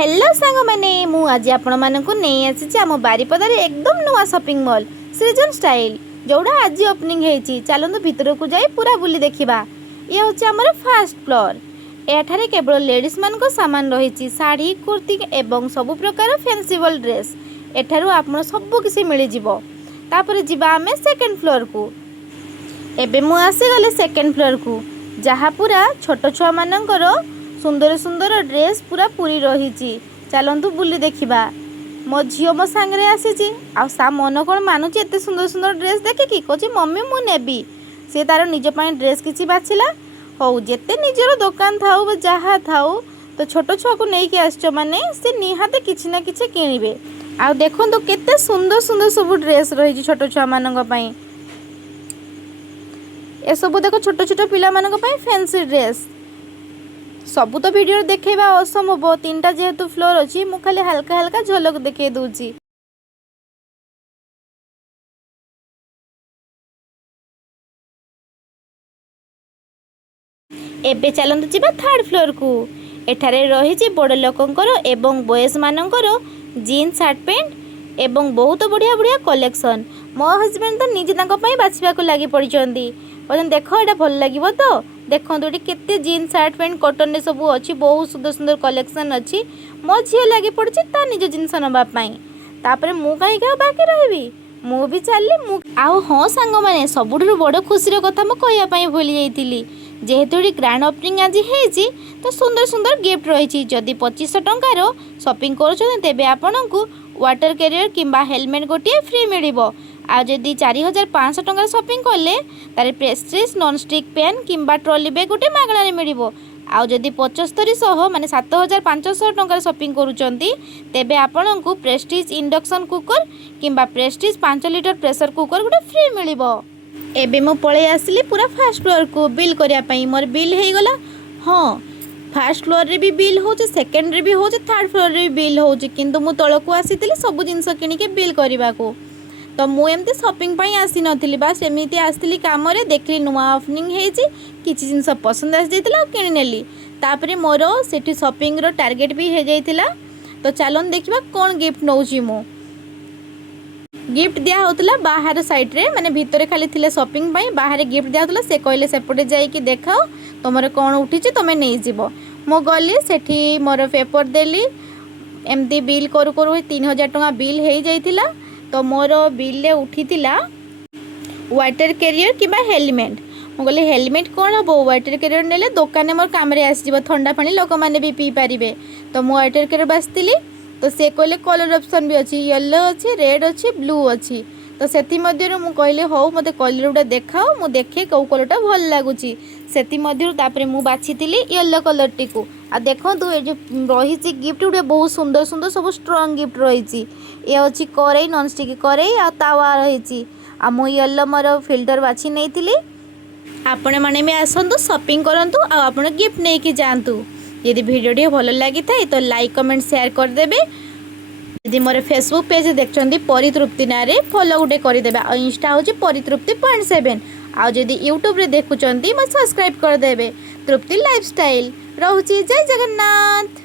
Hello सांग माने मु आज आपण मानकु नहीं आसी आम बारिपदार एकदम नुआ शॉपिंग मॉल सृजन स्टाइल जोड़ा आज ओपनिंग होती। चलतु भितर को जाई पूरा बुली देखा। ये हूँ आमर फास्ट फ्लोर। एठारे केवल लेडीज मान सामान रही शाढ़ी कुर्ती एवं सबु प्रकार फैंसीबल ड्रेस एठारू आप सबू किसी मिल जापर जीवा आम सेकेंड फ्लोर को। एबे मु आसीगले सेकेंड फ्लोर को जहाँ पूरा छोट छुआ मानकर सुंदर सुंदर ड्रेस पूरा पूरी रही। चलतु बुली देखा। मो झील मो सांगे आसी आ मन कौन मानुच एत सुंदर सुंदर ड्रेस देखिकी कौच मम्मी मु नेबी। सी तार निजपाई ड्रेस किसी बाछिला हौ जेते निजर दुकान थाउ जहाँ थाउ तो छोट छुआ को लेकिन आस माने से निहाते किछि ना किछि किणिबे। आ देखंतु केते सुंदर सुंदर सब ड्रेस रही छोट छुआ मानक पई। ए सब देखो छोट छोट पिला मानक पई फैंसी ड्रेस सबू तो वीडियो देखा असंभव। तीनटा जेहेतु फ्लोर अच्छी मु खाली हल्का हल्का झलक देखे दूची। एबे चलतु जीवा थर्ड फ्लोर को। एठारे रही बड़ लोकंकर एवं बॉयज मानकर जीन्स शर्ट पैंट एवं बहुत बढ़िया बढ़िया कलेक्शन। मो हजबैंड तो निजे बाछा लगी पड़ी देख एटा भल लगे तो देखो ये केते जीन्स शर्ट पैंट कॉटन रे सब अच्छी बहुत सुंदर सुंदर कलेक्शन अच्छी। मो झील लगी पड़ी ता निज जिनस नापी मु कहीं बाकी रही मु भी चलली मु आउ। हाँ सांग मैंने सबुठ बड़ खुशी कथा मुझे कहवाई भूली जाइली जेहेतु ये ग्रांड ओपनिंग आज होती तो सुंदर सुंदर गिफ्ट रही। जदि 2500 टंकार शॉपिंग करें आपण को वाटर कैरियर किंबा हेलमेट गोटे फ्री मिल। आदि 4500 टंकार शॉपिंग कले तार प्रेस्टीज नॉन स्टिक पेन किंबा ट्रॉली बैग गोटे मागणार मिल। आदि 7500 माने 7500 टंकार शॉपिंग करूचंती तेबे आपन को प्रेस्टीज इंडक्शन कुकर किंबा प्रेस्टीज 5 लिटर प्रेशर कुकर गोटे फ्री मिल। एबे मो पळे आसली पूरा फास्ट फ्लोर को बिल करिया पई मोर बिल हे गला। हाँ फास्ट फ्लोर रे भी बिल हो सेकेंड रे भी हो थर्ड फ्लोर रे भी बिल हो किंतु मु तळ को आसीतिली सब जिंस किनी के बिल करबा को। तो मु एमती शॉपिंग पाई आसी नथिली बस एमती आसली काम रे देखली नुआ ओपनिंग हेची किछि जिंस पसंद आसी जाइतिला किनि नेली। तापरे मोर सेठी शॉपिंग रो टारगेट भी हे जाइतिला। तो चलन देखिबा कोन गिफ्ट नौची मु। गिफ्ट दिया होतला बाहर साइड रे माने भितरे खाली थिले शॉपिंग पाई बाहर गिफ्ट दिया होतला। से कहले सेपटे जाई कि देखाओ तुमरे कोन उठिची तमे नै जीवो। मो गली सेठी मोर पेपर देली एमती बिल करू करू 3000 टका बिल हे जाइतिला। तो मोर बिल रे उठीतिला वाटर कैरियर किबा हेलमेट। मु कहली हेलमेट कौन हम वाटर कैरियर नेले दुकान मोर काम रे आसी ठंडा पानी लोक मैंने भी पी पारे। तो मु वाटर कैरियर बासती तो से कहले कलर ऑप्शन भी अच्छी येलो अच्छी रेड अच्छी ब्लू अच्छी। तो से मु कहले हौ मते कलर गुड़ा देखाओ मु देखे कौ कलरटा भल लगुच से मु बाछीली येलो कलर टी को। आ देखो ये जो रही गिफ्ट गुड़े बहुत सुंदर सुंदर सब स्ट्रॉन्ग गिफ्ट रही। ये अच्छी कड़ई नॉन स्टिक कड़ई आ तावा रही। आ मु येलो मोर फिल्टर बाछी नहीं आपण मैंने भी आसतु शॉपिंग करूँ आप गिफ्ट नहीं कि जातु। यदि वीडियो भल लगी था तो लाइक कमेंट शेयर करदे। यदि मोर फेसबुक पेज देखते परितृप्ति ना फॉलो गोटे करदे। आ इंस्टा हूँ परितृप्ति 0.7 आदि यूट्यूब रे देखुंत मत सब्सक्राइब करदे। तृप्ति लाइफस्टाइल रोची। जय जगन्नाथ।